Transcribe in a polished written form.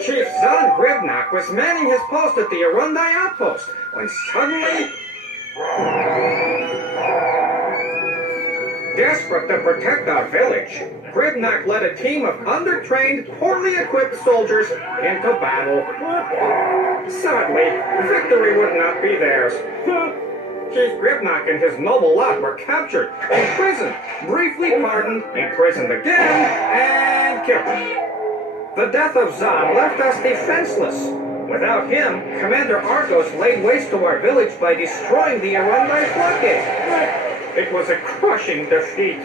Chief Zahn Gribnock was manning his post at the Arundai outpost when suddenly... Desperate to protect our village, Gribnock led a team of undertrained, poorly equipped soldiers into battle. Sadly, victory would not be theirs. Chief Gribnock and his noble lot were captured, imprisoned, briefly pardoned, imprisoned again, and killed. The death of Zahn left us defenseless. Without him, Commander Argos laid waste to our village by destroying the Arundai floodgate. It was a crushing defeat.